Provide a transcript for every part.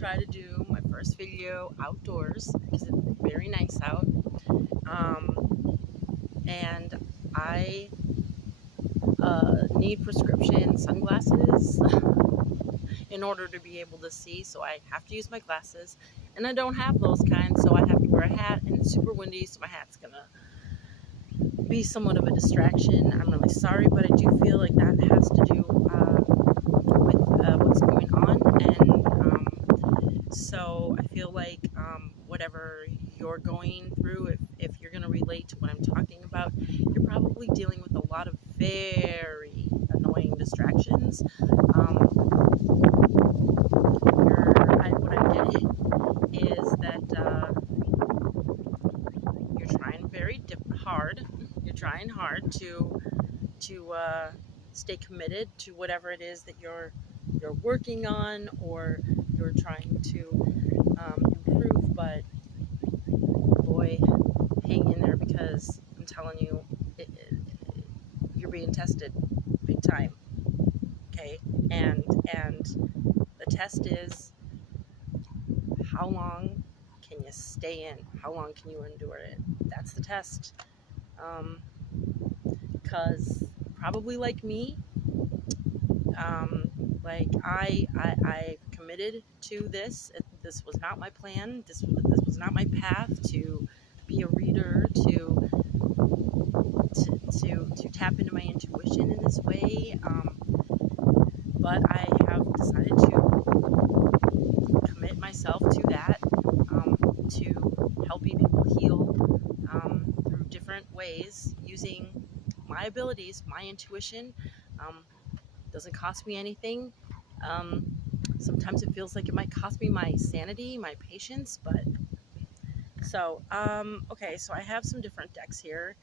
try to do my first video outdoors because it's very nice out. And I need prescription sunglasses in order to be able to see, so I have to use my glasses. And I don't have those kinds, so I have to wear a hat, and it's super windy, so my hat's gonna be somewhat of a distraction. I'm really sorry, but I do feel like that has to do with what's going on. And so I feel like whatever you're going through, if you're going to relate to what I'm talking about, you're probably dealing with a lot of very annoying distractions. What I'm getting is that you're trying very hard. You're trying hard to stay committed to whatever it is that you're working on, or you're trying to improve. But boy, hang in there, because I'm telling you, you're being tested big time. Okay, and the test is, how long can you stay in? How long can you endure it? That's the test. Because probably like me, like I committed to this. This was not my plan. This was not my path to be a reader, to tap into my intuition in this way. But I have decided to commit myself to that, to helping people heal through different ways, using my abilities, my intuition. Doesn't cost me anything. Sometimes it feels like it might cost me my sanity, my patience, but so okay, so I have some different decks here.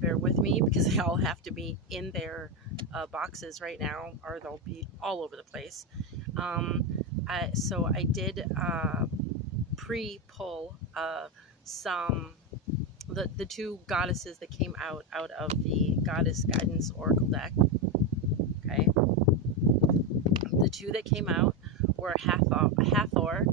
Bear with me, because they all have to be in their boxes right now, or they'll be all over the place. So I did pre-pull some the two goddesses that came out of the Goddess Guidance Oracle deck. Okay, the two that came out were Hathor,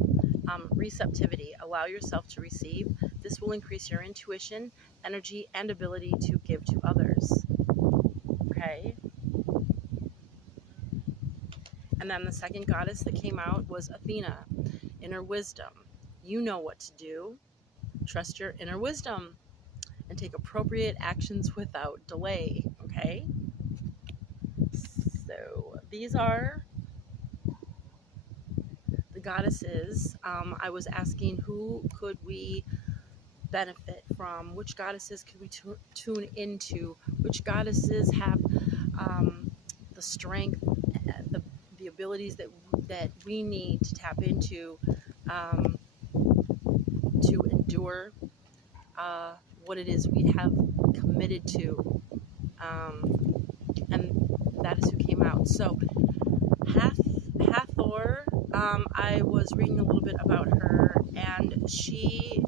receptivity. Allow yourself to receive. This will increase your intuition, energy, and ability to give to others. Okay. And then the second goddess that came out was Athena, inner wisdom. You know what to do. Trust your inner wisdom and take appropriate actions without delay. Okay. So these are the goddesses. I was asking, who could we benefit from? Which goddesses could we tune into? Which goddesses have the strength, the abilities that we need to tap into to endure what it is we have committed to, and that is who came out. So Hathor, I was reading a little bit about her, and she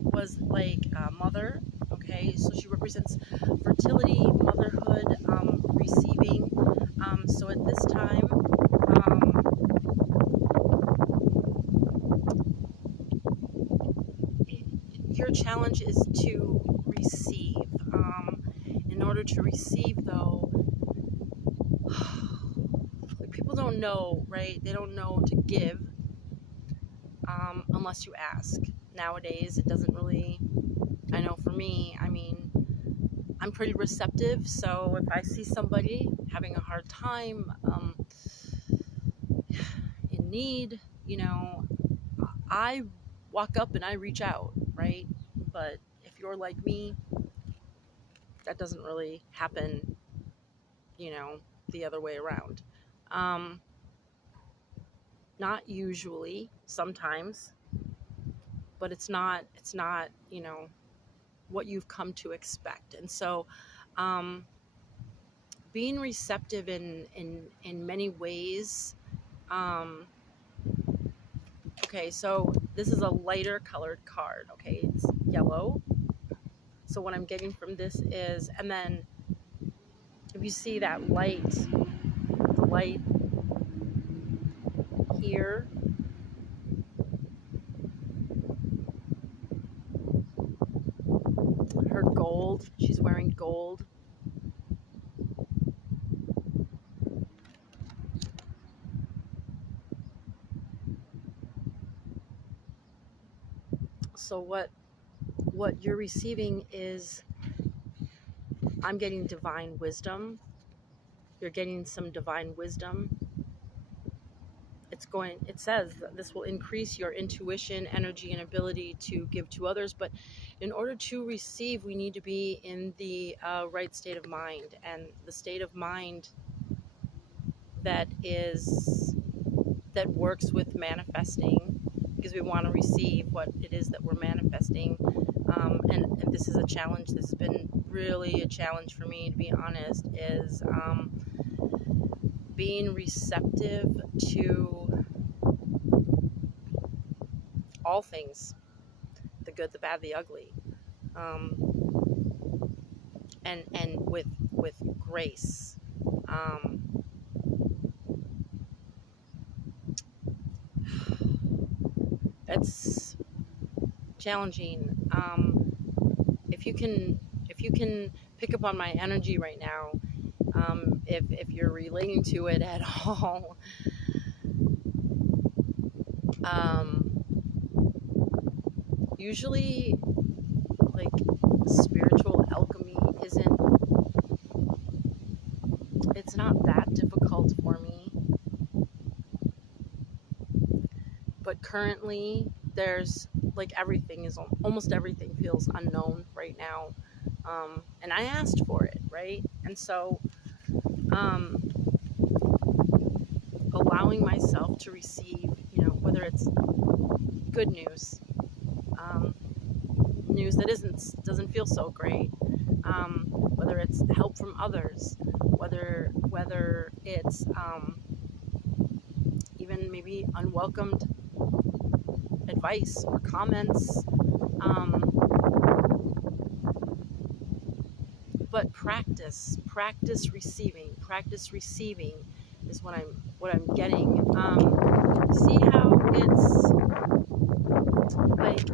was like a mother. Okay, so she represents fertility, motherhood, receiving. So at this time, your challenge is to receive. In order to receive, though, people don't know, right? They don't know to give unless you ask. Nowadays, it doesn't really, I know for me, I mean, I'm pretty receptive, so if I see somebody having a hard time, in need, I walk up and I reach out, right? But if you're like me, that doesn't really happen, the other way around. Not usually, sometimes, but it's not, what you've come to expect. And so, being receptive in many ways. Okay, so this is a lighter colored card. Okay, it's yellow. So what I'm getting from this is, and then if you see that light, the light here, her gold, she's wearing gold. So what you're receiving is, I'm getting divine wisdom. You're getting some divine wisdom. It says that this will increase your intuition, energy, and ability to give to others. But in order to receive, we need to be in the right state of mind. And the state of mind that works with manifesting, because we want to receive what it is that we're manifesting. And this is a challenge. This has been really a challenge for me, to be honest, is being receptive to all things, the good, the bad, the ugly, and with grace. It's challenging. If you can pick up on my energy right now, if you're relating to it at all, usually, like, spiritual alchemy it's not that difficult for me. But currently, there's, like, almost everything feels unknown right now. And I asked for it, right? And so, allowing myself to receive, whether it's good news, news that doesn't feel so great, whether it's help from others, whether it's even maybe unwelcomed advice or comments, but practice receiving is what I'm getting. See how it's like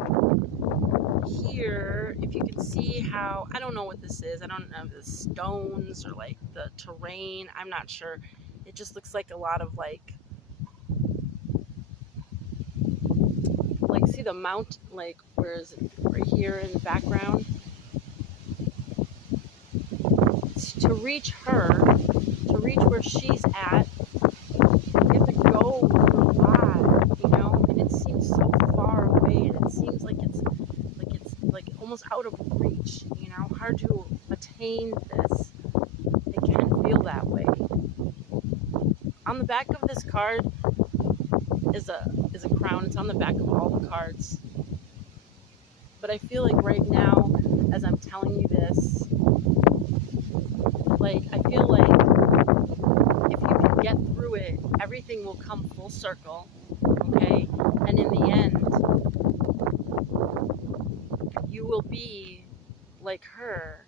here, if you can see how, I don't know what this is, I don't know, the stones or like the terrain, I'm not sure. It just looks like a lot of like see the mount, like, where is it, right here in the background. To reach where she's at, you have to go through live, and it seems so far away, and it seems like it's almost out of reach, hard to attain this. It can feel that way. On the back of this card is a crown. It's on the back of all the cards. But I feel like right now, as I'm telling you this, I feel like if you can get through it, everything will come full circle, okay? And in the end, you will be like her.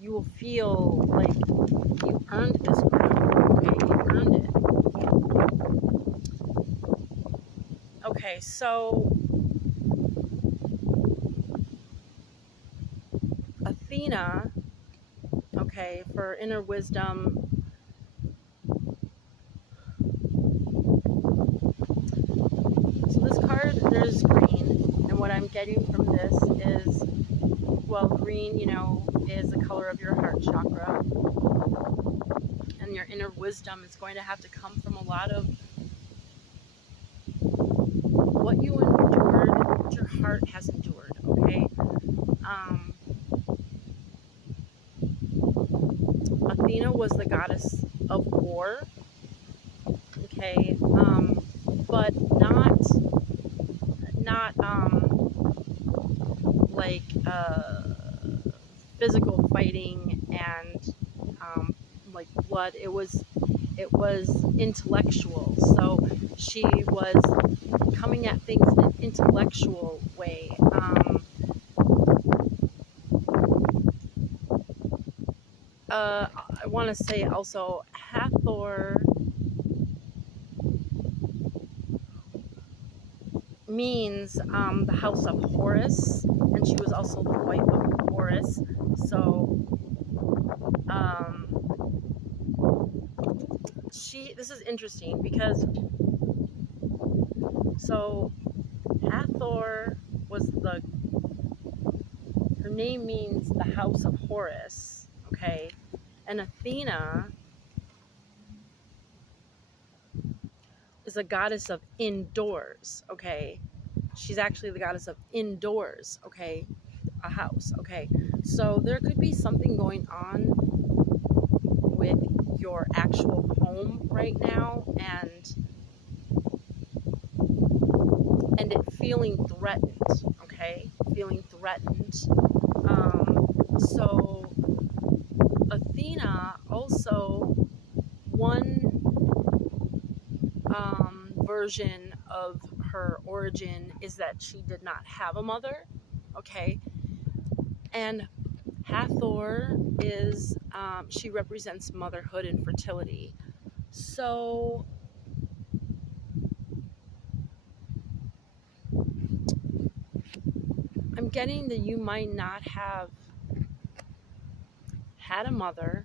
You will feel like you earned this crown, okay? You earned it. Okay, so Athena, okay, for inner wisdom, so this card, there's green, and what I'm getting from this is, well, green, is the color of your heart chakra, and your inner wisdom is going to have to come from a lot of what you endured, what your heart has endured, okay? Athena was the goddess of war, okay, but not like physical fighting and like blood. It was intellectual. So she was coming at things in an intellectual way. want to say also Hathor means the house of Horus, and she was also the wife of Horus. So this is interesting because so Hathor was her name means the house of Horus, okay, and Athena is a goddess of indoors, okay. She's actually the goddess of indoors, okay, a house, okay. So there could be something going on with your actual home right now, and it feeling threatened, okay, feeling threatened. So Athena also, one version of her origin is that she did not have a mother, okay, and Hathor is, she represents motherhood and fertility. So I'm getting that you might not have had a mother.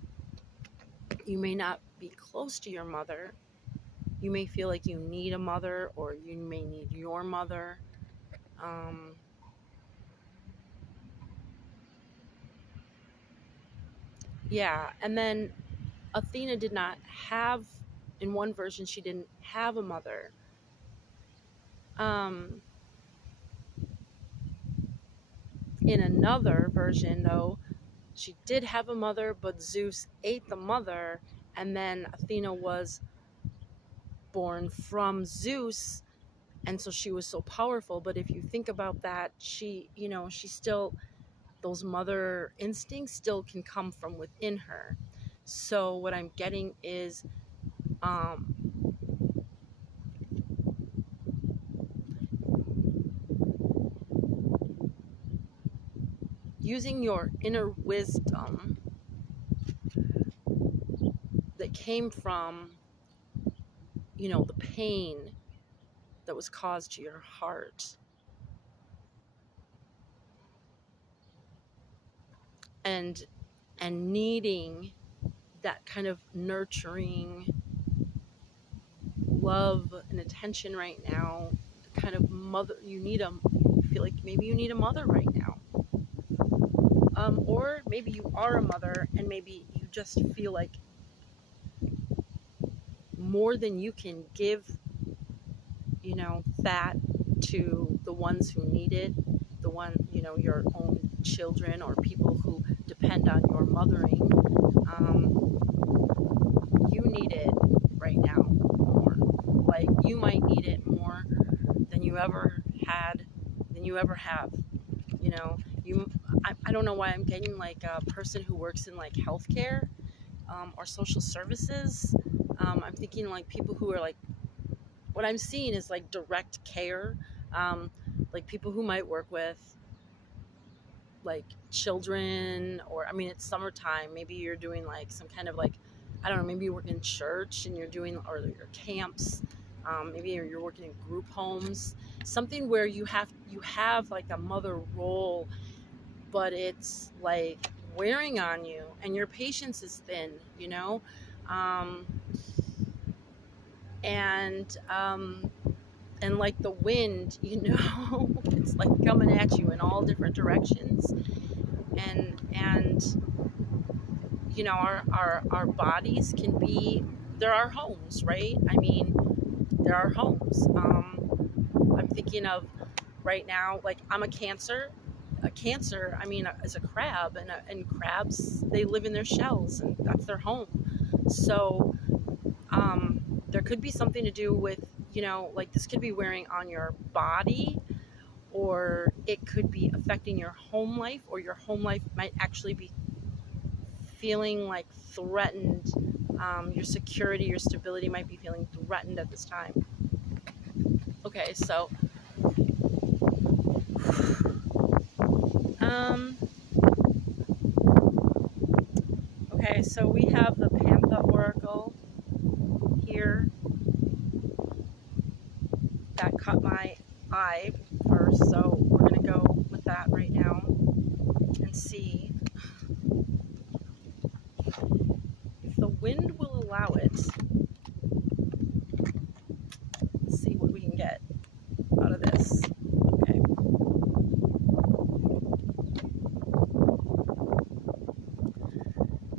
You may not be close to your mother. You may feel like you need a mother, or you may need your mother. Yeah, and then Athena did not have, in one version, she didn't have a mother. In another version, though, she did have a mother, but Zeus ate the mother, and then Athena was born from Zeus, and so she was so powerful. But if you think about that, she still, those mother instincts still can come from within her. So what I'm getting is using your inner wisdom that came from, the pain that was caused to your heart, and needing that kind of nurturing love and attention right now, the kind of mother you feel like maybe you need a mother right now, or maybe you are a mother and maybe you just feel like more than you can give, that to the ones who need it, your own children or people who depend on your mothering. You need it right now more. Like, you might need it more than you ever have. I don't know why I'm getting like a person who works in like healthcare or social services. I'm thinking like people who are like, what I'm seeing is like direct care, like people who might work with like children, or it's summertime, maybe you're doing like some kind of like, I don't know, maybe you work in church and you're doing, or your camps, maybe you're working in group homes, something where you have like a mother role, but it's like wearing on you and your patience is thin, and like the wind, it's like coming at you in all different directions, and our bodies can be, there are homes, right? There are homes. I'm thinking of right now, like I'm a Cancer, is a crab, and crabs, they live in their shells and that's their home. So there could be something to do with, like this could be wearing on your body, or it could be affecting your home life, or your home life might actually be feeling like threatened. Your security, your stability might be feeling threatened at this time. Okay, so okay, Okay, so we have the Panther Oracle here. That caught my eye first, so we're going to go with that right now and see if the wind will allow it. Let's see what we can get out of this. Okay.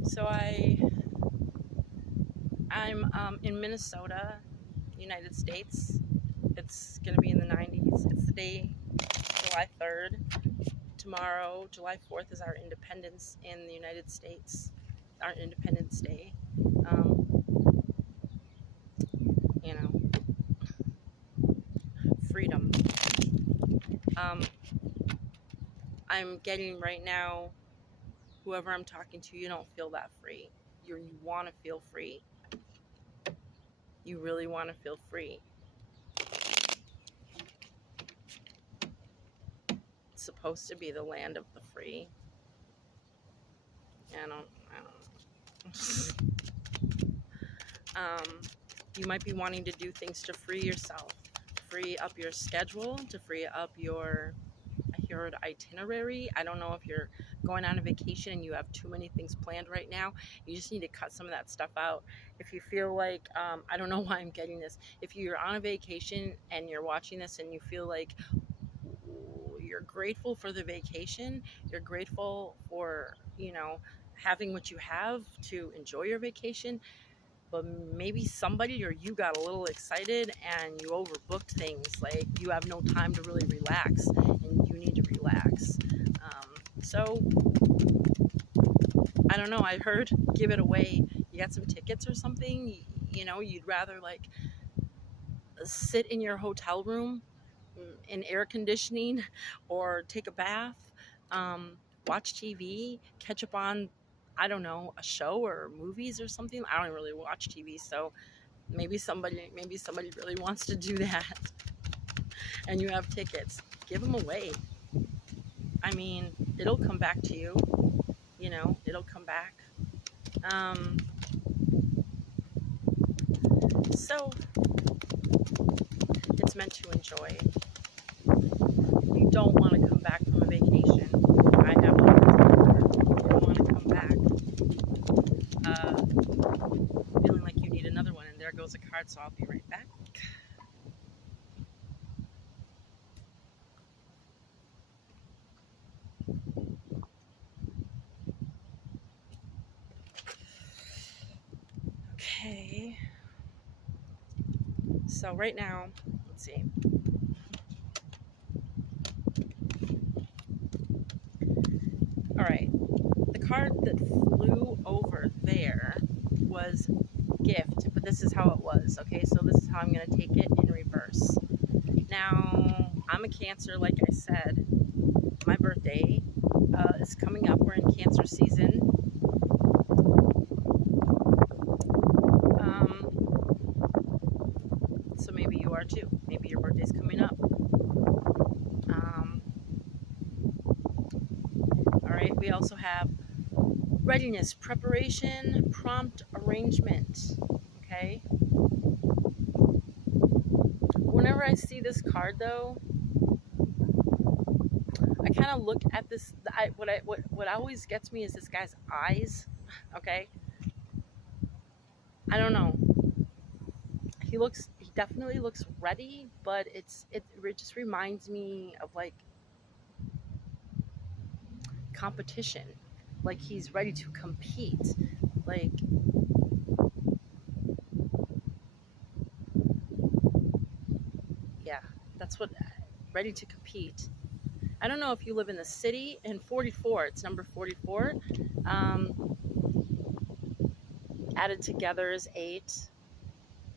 So I'm in Minnesota, United States. It's going to be in the 90s. It's the day, July 3rd. Tomorrow, July 4th, is our independence in the United States, our Independence Day. You know, freedom. I'm getting right now, whoever I'm talking to, you don't feel that free. You want to feel free. You really want to feel free. It's supposed to be the land of the free. I don't you might be wanting to do things to free yourself, free up your schedule, to free up your itinerary. I don't know if you're going on a vacation and you have too many things planned right now. You just need to cut some of that stuff out. If you feel like, I don't know why I'm getting this. If you're on a vacation and you're watching this and you feel like you're grateful for the vacation, you're grateful for, having what you have to enjoy your vacation, but maybe somebody or you got a little excited and you overbooked things. Like you have no time to really relax and you need to relax. So I don't know, I heard give it away. You got some tickets or something, you'd rather like sit in your hotel room in air conditioning or take a bath, watch TV, catch up on, I don't know, a show or movies or something. I don't really watch TV, so maybe somebody really wants to do that and you have tickets. Give them away. I mean, it'll come back to you. It'll come back. So it's meant to enjoy. You don't want to come back from a vacation. I have to. You don't want to come back feeling like you need another one. And there goes a card, so I'll be right back. Okay. So right now, let's see. All right. The card that flew over there was gift, but this is how it was. Okay, so this is how I'm going to take it in reverse. Now, I'm a Cancer, like I said. My birthday is coming up. We're in Cancer season. So maybe you are too. Maybe your birthday's coming up. All right, we also have readiness, preparation, prompt arrangement. Okay. Whenever I see this card, though, I kind of look at this. What always gets me is this guy's eyes. Okay. I don't know. He definitely looks ready, but it just reminds me of like competition. Like he's ready to compete. Like, yeah, that's what, ready to compete. I don't know if you live in the city. In 44, it's number 44. Added together is 8.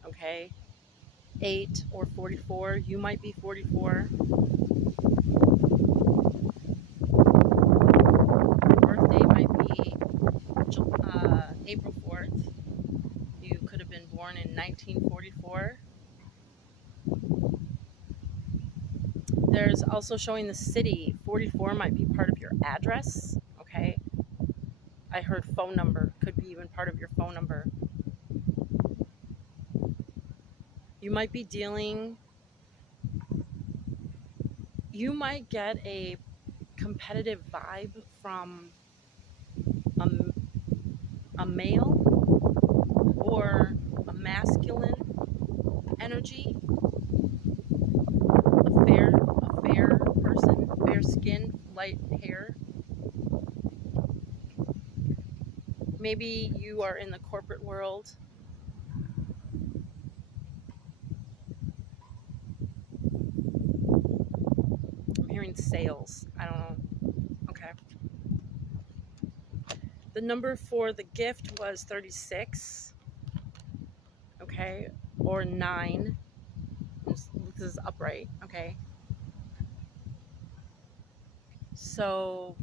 Okay, 8 or 44. You might be 44. Birthday might be April 4th. You could have been born in 1944. There's also showing the city. 44 might be part of your address. Okay. I heard phone number, could be even part of your phone number. You might be dealing, you might get a competitive vibe from a, a male or a masculine energy, a fair person, fair skin, light hair. Maybe you are in the corporate world. I'm hearing sales. I don't know. Okay. The number for the gift was 36. Okay. Or 9. This is upright. Okay. So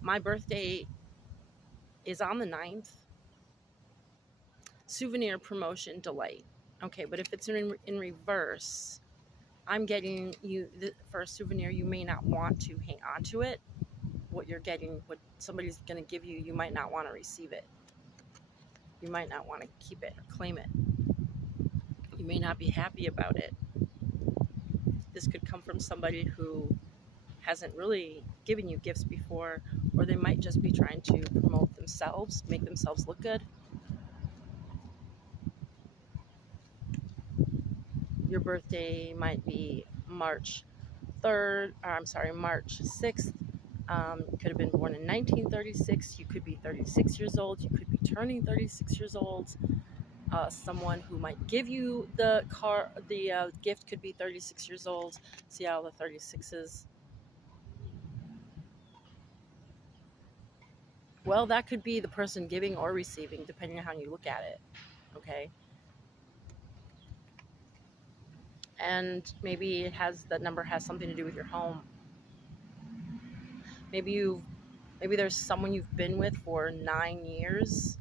my birthday is on the 9th. Souvenir promotion delight. Okay, but if it's in reverse, I'm getting you for a souvenir. You may not want to hang on to it. What you're getting, what somebody's going to give you, you might not want to receive it. You might not want to keep it or claim it. You may not be happy about it. This could come from somebody who hasn't really given you gifts before, or they might just be trying to promote themselves, make themselves look good. Your birthday might be March 3rd, or I'm sorry, March 6th. You could have been born in 1936. You could be 36 years old. You could be turning 36 years old. Someone who might give you the gift could be 36 years old. See all the 36s. Well, that could be the person giving or receiving, depending on how you look at it. Okay. And maybe that number has something to do with your home. Maybe there's someone you've been with for 9 years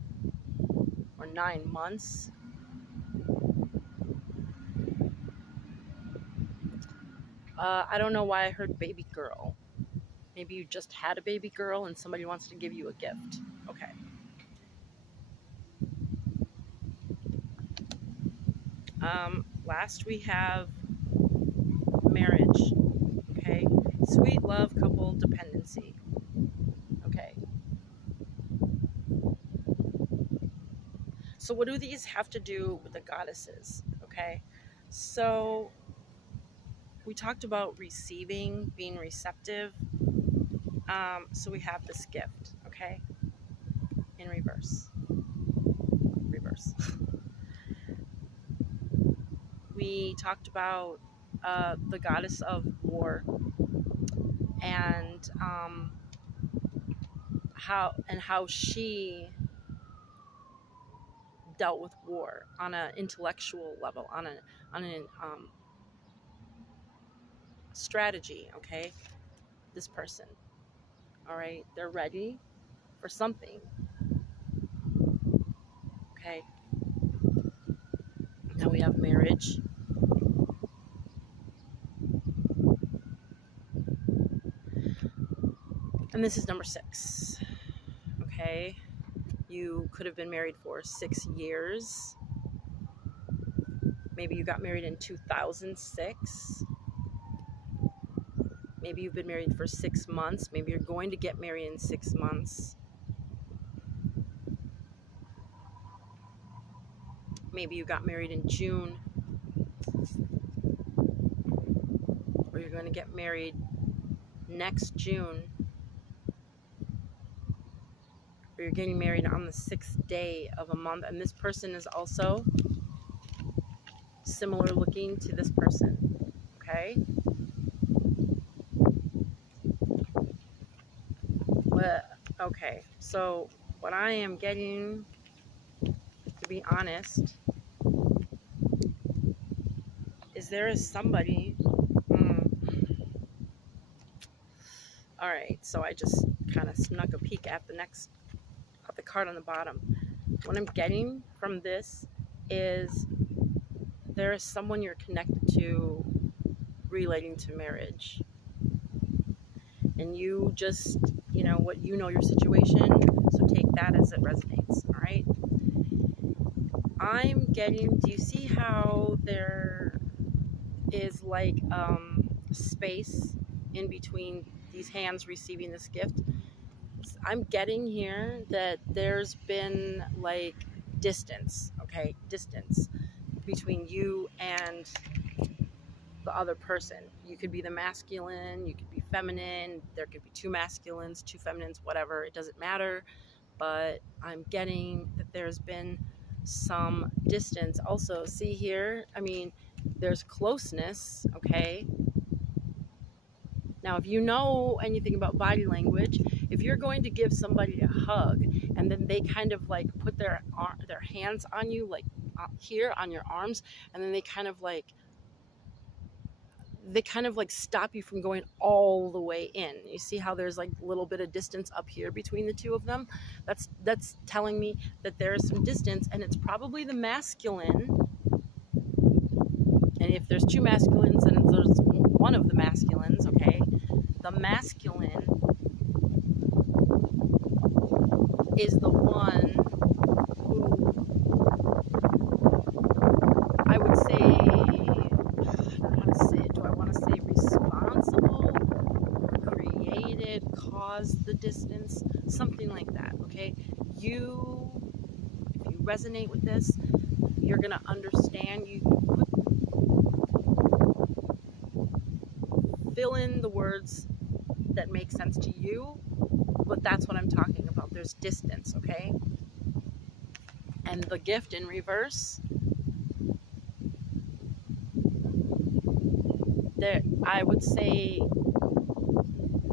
or 9 months. I don't know why I heard baby girl. Maybe you just had a baby girl and somebody wants to give you a gift. Okay. Last we have marriage. Okay. Sweet love, couple, dependency. Okay. So what do these have to do with the goddesses? Okay. So we talked about receiving, being receptive. So we have this gift, okay, in reverse. We talked about the goddess of war and how she dealt with war on an intellectual level, on an strategy. Okay, this person, all right, they're ready for something. Okay, now we have marriage. And this is number 6. Okay, you could have been married for 6 years. Maybe you got married in 2006. Maybe you've been married for 6 months. Maybe you're going to get married in 6 months. Maybe you got married in June. Or you're going to get married next June. Or you're getting married on the 6th day of a month. And this person is also similar looking to this person. Okay? Okay, so what I am getting, to be honest, is there is somebody. All right, so I just kind of snuck a peek at the card on the bottom. What I'm getting from this is there is someone you're connected to relating to marriage. And you you know, what you know your situation, so take that as it resonates, all right? I'm getting, do you see how there is like space in between these hands receiving this gift? I'm getting here that there's been like distance, okay? Distance between you and the other person. You could be the masculine, you could be feminine, there could be two masculines, two feminines, whatever, it doesn't matter. But I'm getting that there's been some distance. Also, see here, I mean, there's closeness, okay? Now, if you know anything about body language, if you're going to give somebody a hug and then they kind of like put their hands on you, like here on your arms, and then they kind of like stop you from going all the way in. You see how there's like a little bit of distance up here between the two of them? That's telling me that there is some distance, and it's probably the masculine. And if there's two masculines, then there's one of the masculines, okay? The masculine is the one who, I would say, I don't know how to say it. Do I want to say responsible, created, caused the distance? Something like that, okay? If you resonate with this, you're going to understand. You fill in the words that make sense to you, but that's what I'm talking about. There's distance, okay? And the gift in reverse, there, I would say,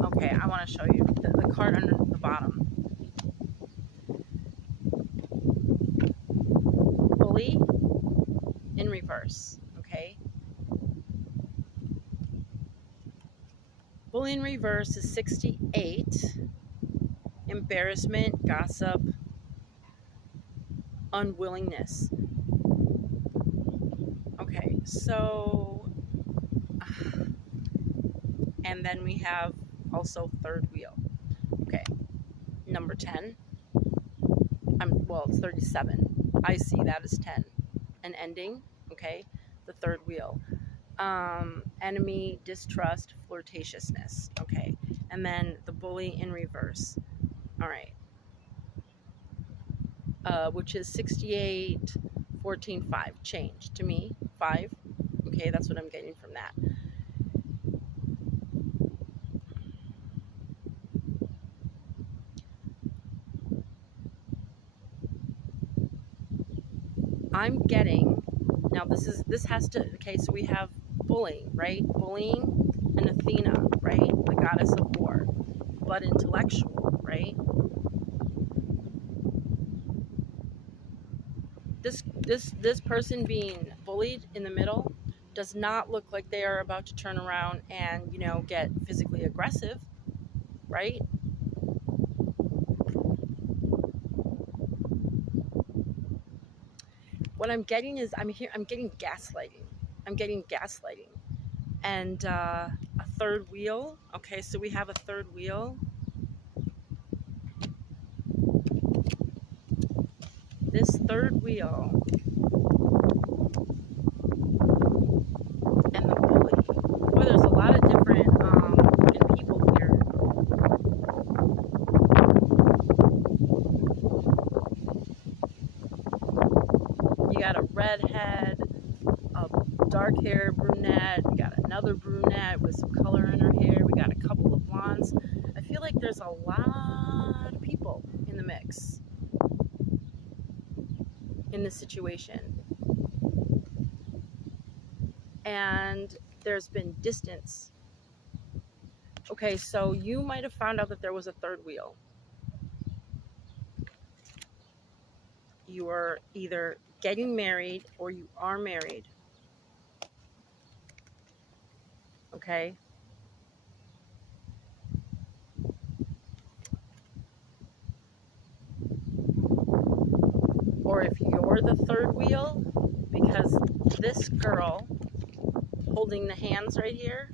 okay, I want to show you the card under the bottom. Bully in reverse, okay? Bully in reverse is 68. Embarrassment, gossip, unwillingness. Okay, so, and then we have also third wheel. Okay, number 10. Well, it's 37. I see that as 10. An ending, okay? The third wheel. Enemy, distrust, flirtatiousness, okay? And then the bully in reverse. All right. Which is 68, 14, 5. Change to me, 5. Okay, that's what I'm getting from that. I'm getting, now this has to, okay, so we have bullying, right? Bullying and Athena, right? The goddess of war, but intellectual, right? This person being bullied in the middle does not look like they are about to turn around and, you know, get physically aggressive, right? What I'm getting is I'm getting gaslighting. I'm getting gaslighting. And a third wheel. Okay, so we have a third wheel. This third wheel and the bully. Boy, there's a lot of different looking people here. You got a redhead, a dark-haired brunette. We got another brunette with some color in her hair. We got a couple of blondes. I feel like there's a lot of people in the mix in this situation. And there's been distance. Okay, so you might have found out that there was a third wheel. You are either getting married or you are married. Okay? Or if you're the third wheel, because this girl holding the hands right here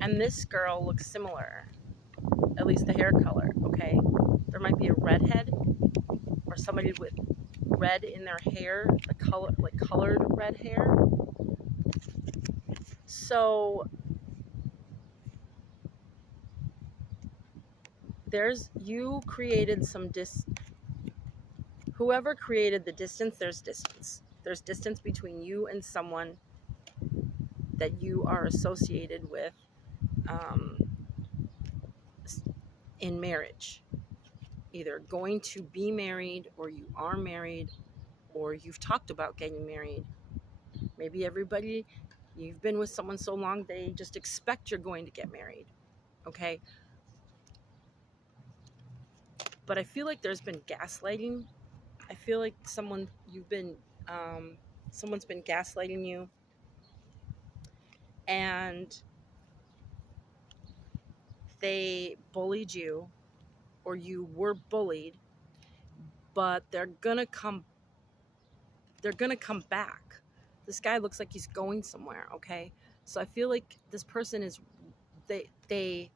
and this girl looks similar. at least the hair color, okay? There might be a redhead or somebody with red in their hair, the color, like colored red hair. So you created some whoever created the distance, there's distance. There's distance between you and someone that you are associated with in marriage. Either going to be married, or you are married, or you've talked about getting married. Maybe you've been with someone so long they just expect you're going to get married, okay? But I feel like there's been gaslighting. I feel like someone's been gaslighting you, and they bullied you, or you were bullied, but they're gonna come back. This guy looks like he's going somewhere, okay? So I feel like this person is they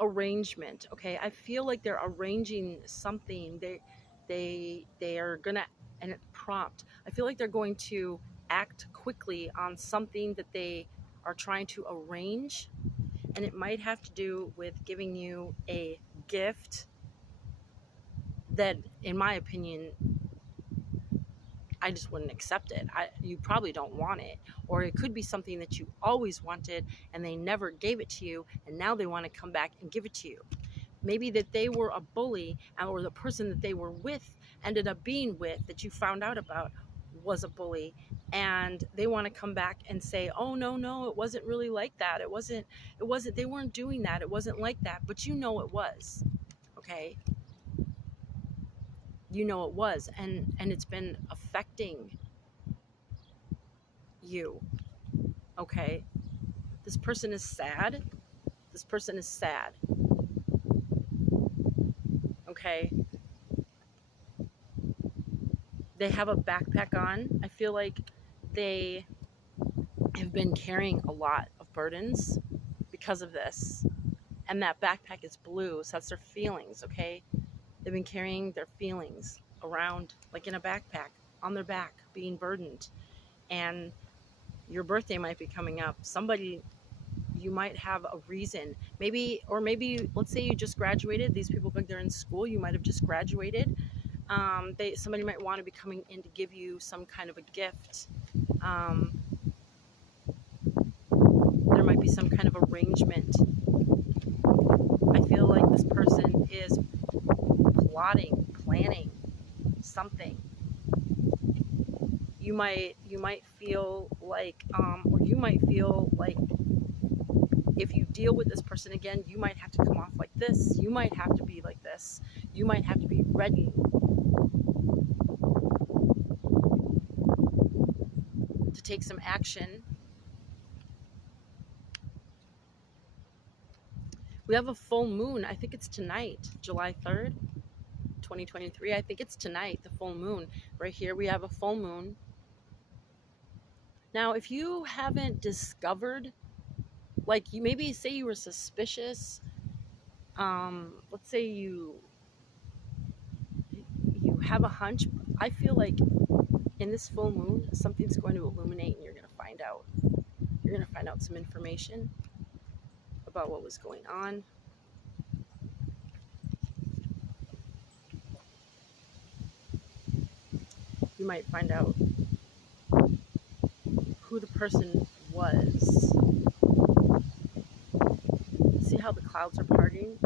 arrangement, okay? I feel like they're arranging something. They are gonna, and prompt. I feel like they're going to act quickly on something that they are trying to arrange, and it might have to do with giving you a gift that, in my opinion, I just wouldn't accept it. You probably don't want it. Or it could be something that you always wanted and they never gave it to you, and now they want to come back and give it to you. Maybe that they were a bully, or the person that they were with, ended up being with, that you found out about, was a bully, and they want to come back and say, oh, no, it wasn't really like that. It wasn't, they weren't doing that. It wasn't like that. But you know it was, okay? You know it was, and it's been affecting you, okay? This person is sad. Okay? They have a backpack on. I feel like they have been carrying a lot of burdens because of this. And that backpack is blue, so that's their feelings, okay? They've been carrying their feelings around, like in a backpack, on their back, being burdened. And your birthday might be coming up. You might have a reason. Maybe, let's say you just graduated. These people, like, they're in school. You might have just graduated. Somebody might want to be coming in to give you some kind of a gift. There might be some kind of arrangement. I feel like this person is planning something. You might feel like, or you might feel like, if you deal with this person again, you might have to come off like this. You might have to be like this. You might have to be ready to take some action. We have a full moon. I think it's tonight, July 3rd, 2023. I think it's tonight, the full moon. Right here we have a full moon. Now, if you haven't discovered, like, you maybe say you were suspicious, let's say you have a hunch. I feel like in this full moon, something's going to illuminate, and you're going to find out. You're going to find out some information about what was going on. You might find out who the person was. See how the clouds are parting?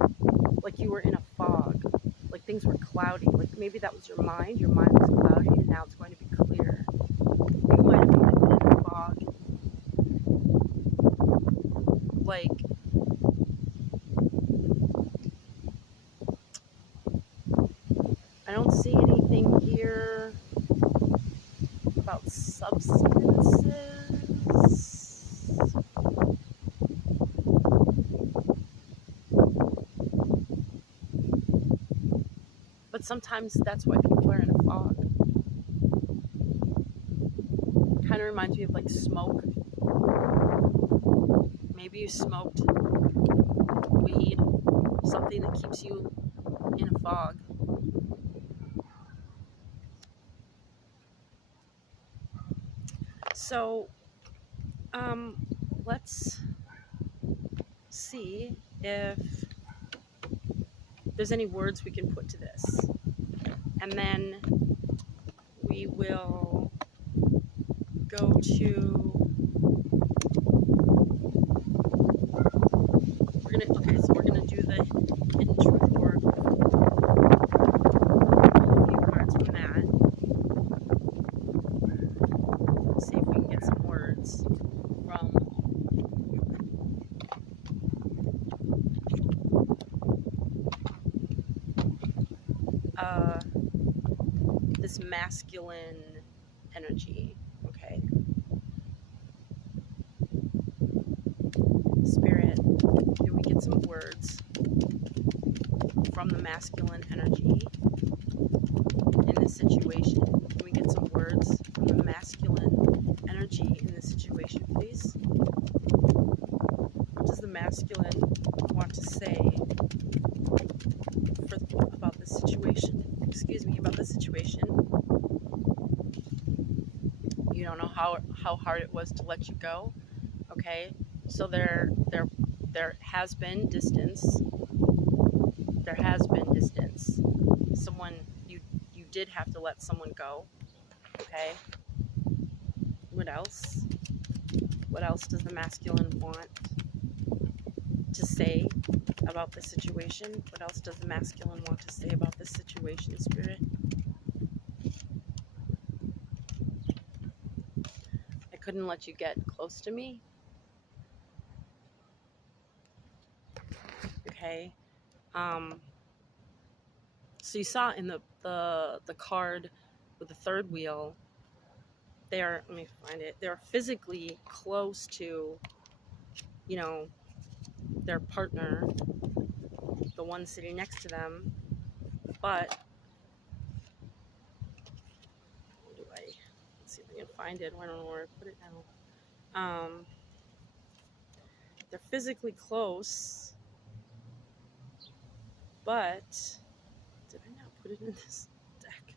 Like you were in a fog. Like things were cloudy. Like maybe that was your mind. Your mind was cloudy, and now it's going to be clear. You might have been in a fog. Like, I don't see anything here about substances. But sometimes that's why people are in a fog. Kind of reminds me of like smoke. Maybe you smoked something that keeps you in a fog. So, let's see if there's any words we can put to this. And then we will go to, we're gonna do the hidden truth word. Pull a few cards from that. Let's see if we can get some words from this masculine energy. Okay. Spirit, can we get some words from the masculine energy in this situation? Can we get some words from the masculine energy in this situation, please? What does the masculine want to say about this situation? Excuse me, about this situation. You don't know how hard it was to let you go. Okay, so there has been distance. There has been distance. Someone, you did have to let someone go. Okay. What else? What else does the masculine want to say about this situation? What else does the masculine want to say about this situation, Spirit? I couldn't let you get close to me. Okay. So you saw in the card with the third wheel, let me find it, they're physically close to, you know, their partner, the one sitting next to them, but let's see if I can find it. I don't know where I put it now. They're physically close, but did I not put it in this deck?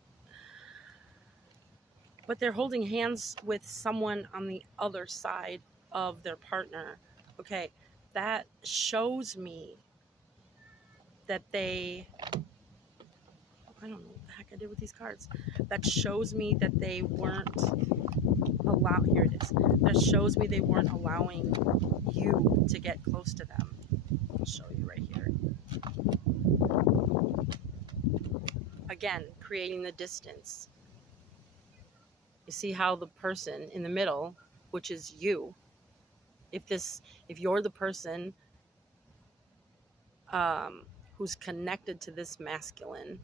But they're holding hands with someone on the other side of their partner. Okay, that shows me that I don't know what the heck I did with these cards. That shows me that they weren't here it is. That shows me they weren't allowing you to get close to them. I'll show you right here. Again, creating the distance. You see how the person in the middle, which is you, if you're the person who's connected to this masculine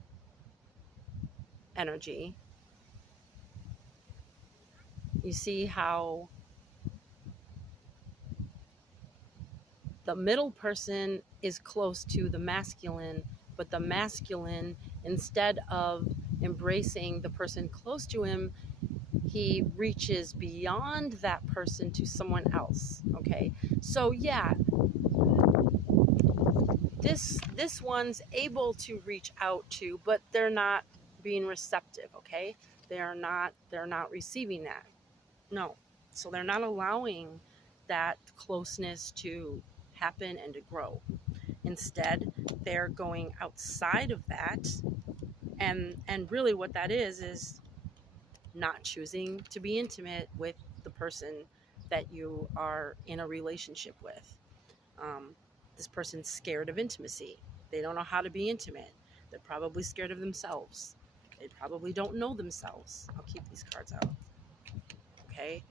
energy, you see how the middle person is close to the masculine, but the masculine, instead of embracing the person close to him, he reaches beyond that person to someone else. Okay, so yeah, this one's able to reach out to, but they're not being receptive. Okay, they're not receiving that. No, so they're not allowing that closeness to happen and to grow. Instead, they're going outside of that, and really what that is not choosing to be intimate with the person that you are in a relationship with. This person's scared of intimacy. They don't know how to be intimate. They're probably scared of themselves. They probably don't know themselves. I'll keep these cards out. Okay?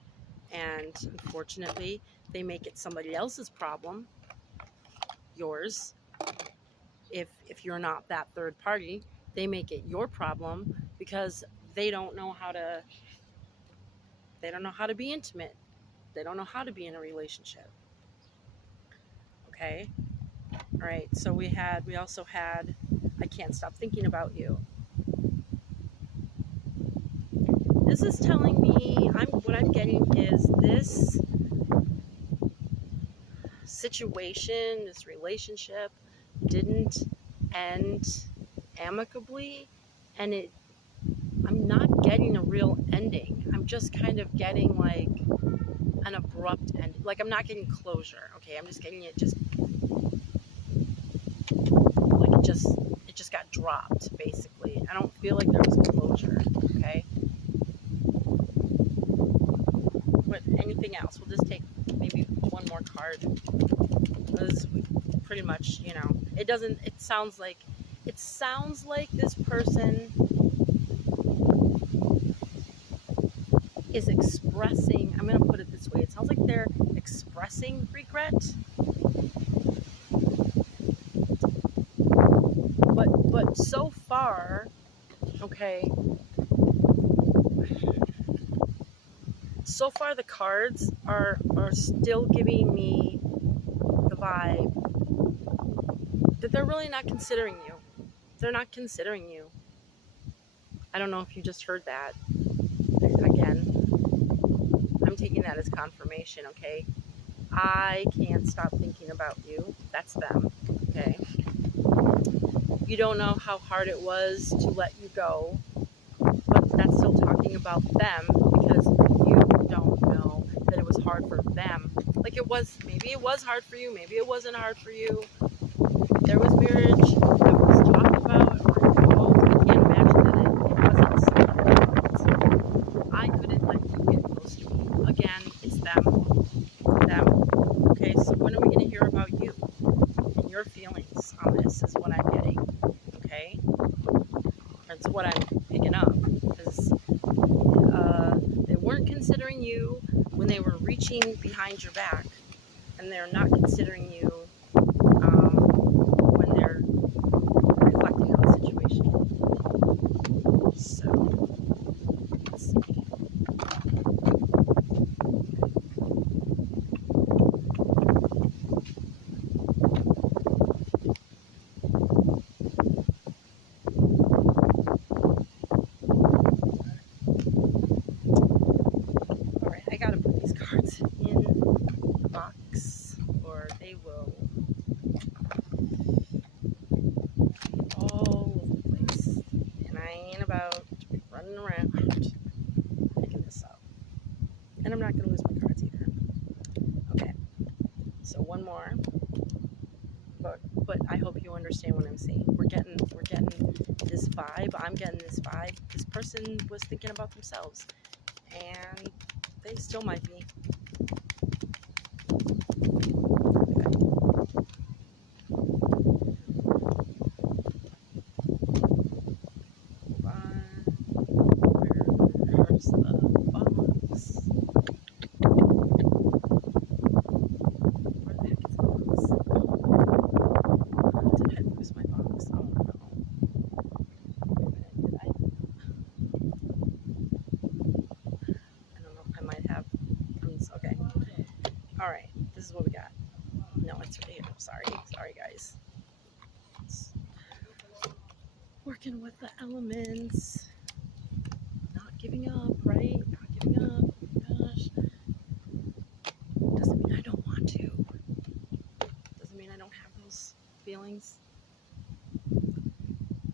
And unfortunately, they make it somebody else's problem, yours. If you're not that third party, they make it your problem because they don't know how to be intimate. They don't know how to be in a relationship. Okay? All right, so we also had I can't stop thinking about you. This is telling me what I'm getting is this situation, this relationship didn't end amicably, and I'm not getting a real ending. I'm just kind of getting like an abrupt end. Like I'm not getting closure. Okay, I'm just getting it just like it just got dropped basically. I don't feel like there was closure. Okay. But anything else? We'll just take maybe one more card. Because pretty much, it doesn't. It sounds like this person is expressing. I'm going to put it this way. It sounds like they're expressing regret. But so far, okay. So far, the cards are still giving me the vibe that they're really not considering you. They're not considering you. I don't know if you just heard that. Again, I'm taking that as confirmation, okay? I can't stop thinking about you. That's them, okay? You don't know how hard it was to let you go, but that's still talking about them because you don't know that it was hard for them. Like it was, maybe it was hard for you, maybe it wasn't hard for you. There was marriage that was talked about or involved. I can't imagine that it wasn't. I couldn't let you get close to me. Again, it's them. Okay, so when are we going to hear about you and your feelings on this is what I'm getting. Okay? That's what I'm picking up. Because they weren't considering you when they were reaching behind your back. And they're not considering you when they're reflecting on the situation. So, let's see. Alright, I gotta put these cards in a box or they will all over the place. And I ain't about to be running around picking this up. And I'm not going to lose my cards either. Okay, so one more. But I hope you understand what I'm saying. We're getting this vibe. I'm getting this vibe. This person was thinking about themselves. And they still might be. Where's the box? Where the heck is the box? Did I lose my box? Oh no. Wait a minute, did I don't know. I might have. Okay. Alright, this is what we got. No, it's right here. Sorry, guys. Working with the elements. Not giving up, right? Not giving up. Oh my gosh. Doesn't mean I don't want to. Doesn't mean I don't have those feelings.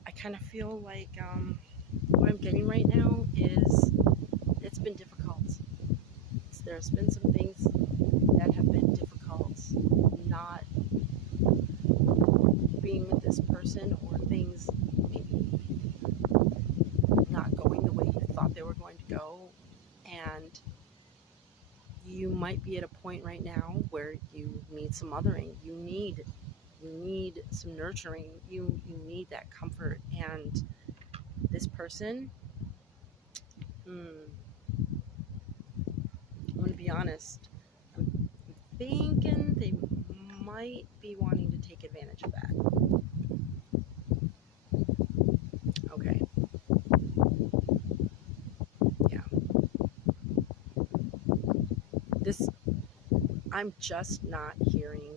I kind of feel like what I'm getting right now is it's been difficult. There's been some things that have been difficult. Not being with this person or things maybe not going the way you thought they were going to go, and you might be at a point right now where you need some othering, you need some nurturing, you need that comfort. And this person, I'm going to be honest, I'm thinking they might be wanting to take advantage of that. Okay. Yeah. I'm just not hearing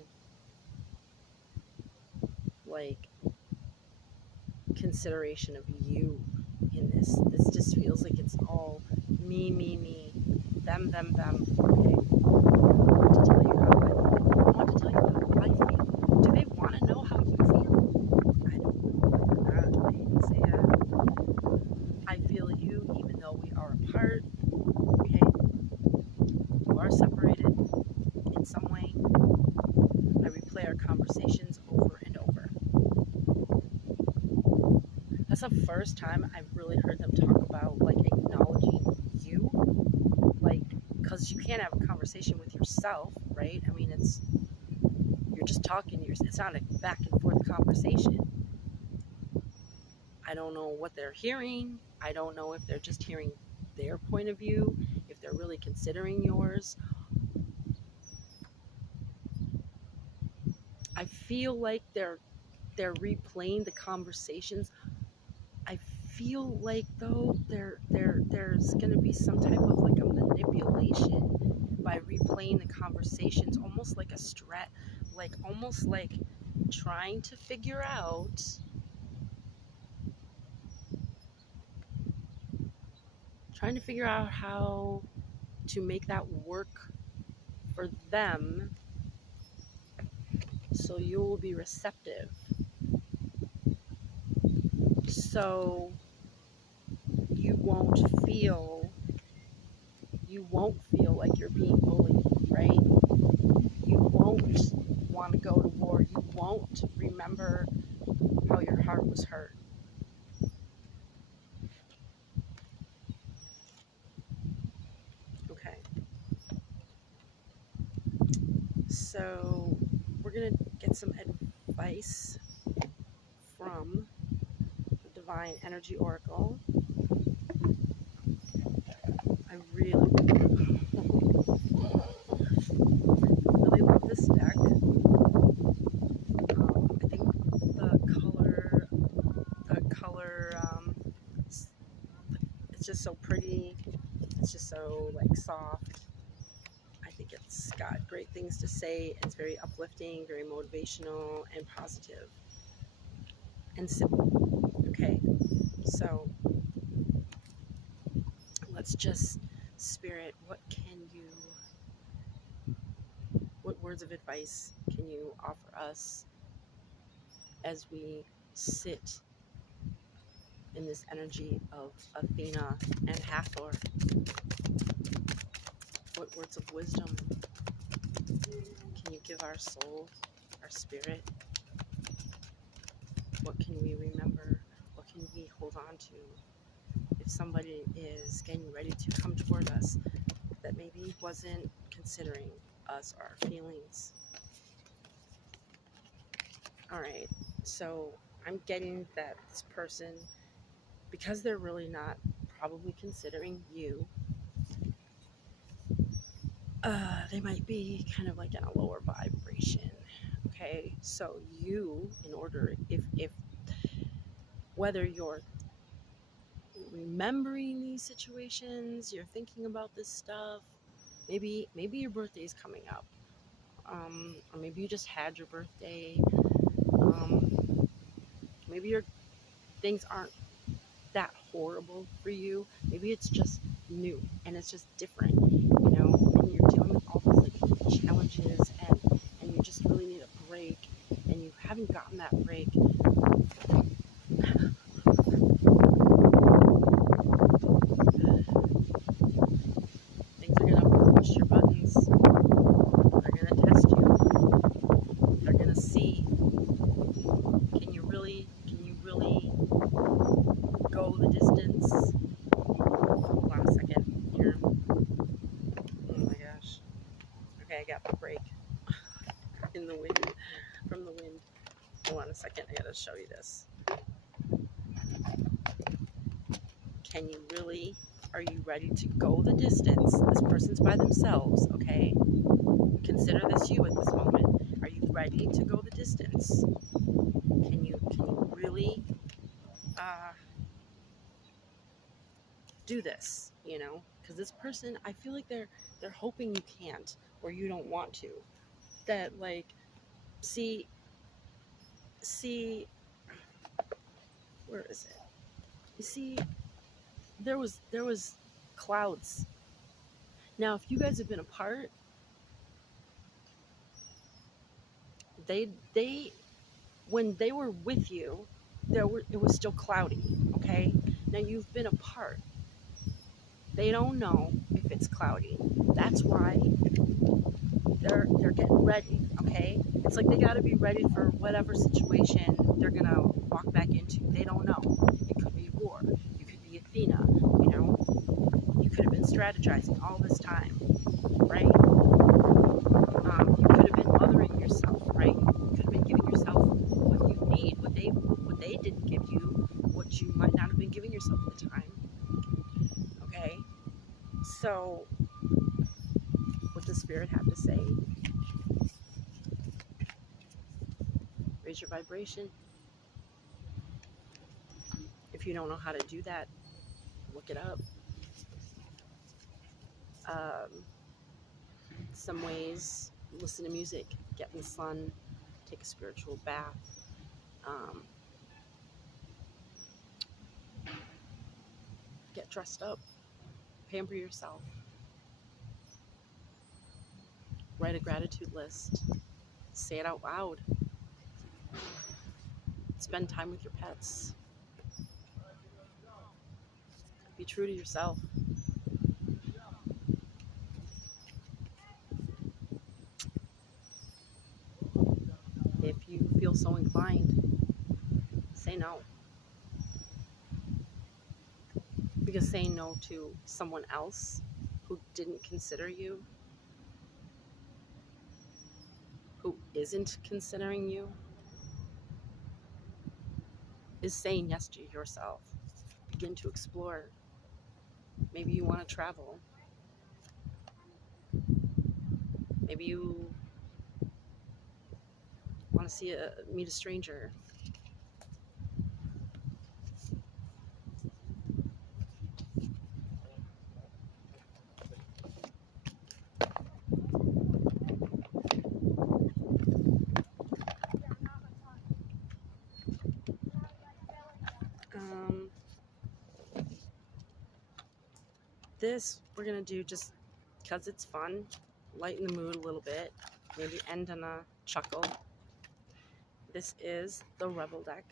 like consideration of you in this. This just feels like it's all me, them. Okay. I want to tell you how I feel. Do they want to know how you feel? is the first time I've really heard them talk about like acknowledging you, like, because you can't have a conversation with yourself, right? I mean, you're just talking. It's not a back and forth conversation. I don't know what they're hearing. I don't know if they're just hearing their point of view, if they're really considering yours. I feel like they're replaying the conversations. I feel like though there's gonna be some type of like a manipulation by replaying the conversations, almost like a almost like trying to figure out how to make that work for them so you will be receptive. So you won't feel like you're being bullied, right? You won't want to go to war. You won't remember how your heart was hurt. Okay. So we're going to get some advice from the Divine Energy Oracle. I really love this deck. I think the color, it's just so pretty. It's just so like soft. I think it's got great things to say. It's very uplifting, very motivational, and positive, and simple. Okay, so let's just spirit. What words of advice can you offer us as we sit in this energy of Athena and Hathor? What words of wisdom can you give our soul, our spirit? What can we remember? What can we hold on to? If somebody is getting ready to come toward us that maybe wasn't considering us or our feelings. All right, so I'm getting that this person, because they're really not probably considering you, they might be kind of like in a lower vibration. Okay, so you, in order, if whether you're remembering these situations, you're thinking about this stuff, maybe your birthday is coming up, or maybe you just had your birthday, maybe your things aren't that horrible for you, maybe it's just new and it's just different, and you're dealing with all these like challenges, and you just really need a break, and you haven't gotten that break. Things are gonna push your buttons. They're gonna test you. They're gonna see, can you really go the distance? Hold on a second here. Oh my gosh. Okay, I got the break in the wind, from the wind. Hold on a second, I gotta show you this. Are you ready to go the distance? This person's by themselves, okay? Consider this you at this moment. Are you ready to go the distance? Can you really do this, because this person, I feel like they're hoping you can't, or you don't want to. That like, see, where is it? You see, there was clouds. Now, if you guys have been apart, they when they were with you, it was still cloudy. Okay, now you've been apart. They don't know if it's cloudy. That's why they're getting ready. Okay, it's like they got to be ready for whatever situation they're gonna walk back into. They don't know. It strategizing all this time, right? You could have been mothering yourself, right? You could have been giving yourself what you need, what they didn't give you, what you might not have been giving yourself at the time. Okay? So, what does Spirit have to say? Raise your vibration. If you don't know how to do that, look it up. Some ways: listen to music, get in the sun, take a spiritual bath. Get dressed up, pamper yourself, write a gratitude list, say it out loud, spend time with your pets, be true to yourself. If you feel so inclined, say no. Because saying no to someone else who didn't consider you, who isn't considering you, is saying yes to yourself. Begin to explore. Maybe you want to travel. Maybe you want to meet a stranger. This we're going to do just because it's fun, lighten the mood a little bit, maybe end on a chuckle. This is the Rebel deck.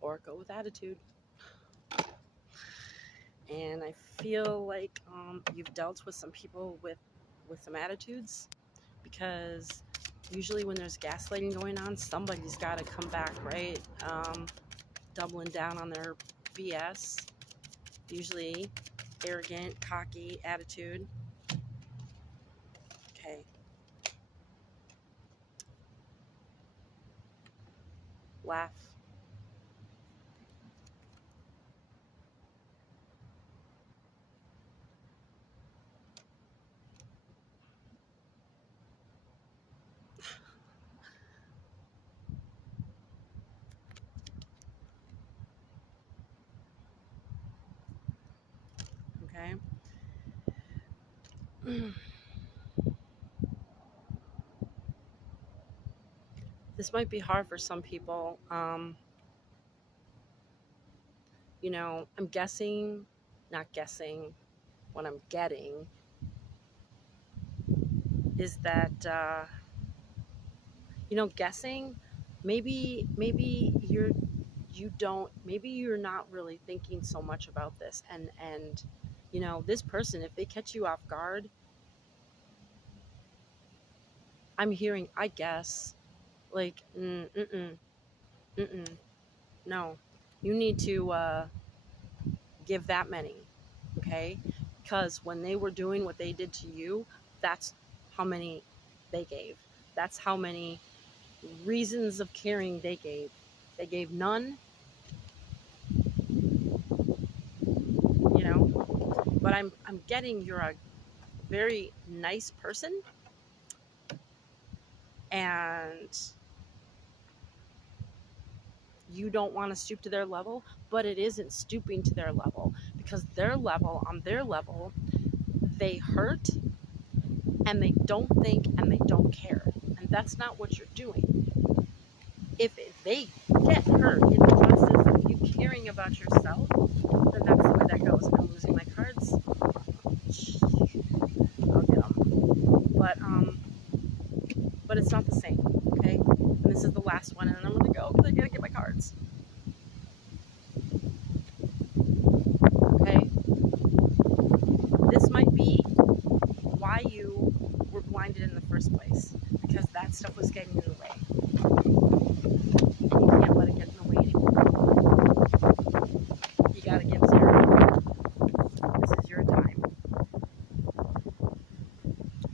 Oracle with attitude. And I feel like you've dealt with some people with some attitudes, because usually when there's gaslighting going on, somebody's got to come back, right? Doubling down on their BS. Usually arrogant, cocky attitude. Okay. Laugh. Okay. This might be hard for some people. You know, I'm guessing, not guessing, what I'm getting is that, you know, guessing, maybe you're not really thinking so much about this, and you know, this person, if they catch you off guard, I'm hearing, I guess, like, no, you need to give that many, okay? Because when they were doing what they did to you, that's how many they gave. That's how many reasons of caring they gave. They gave none, you know. But I'm getting you're a very nice person, and you don't want to stoop to their level, but it isn't stooping to their level, because on their level, they hurt and they don't think and they don't care. And that's not what you're doing. If they get hurt in the process of you caring about yourself, then that's the way that goes. I'm losing my cards. I'll get them. But it's not the same, okay? And this is the last one, and then I'm going to go because I got to get my cards. Okay? This might be why you were blinded in the first place, because that stuff was getting in the way. And you can't let it get in the way anymore. You got to give 0.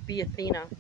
be Athena.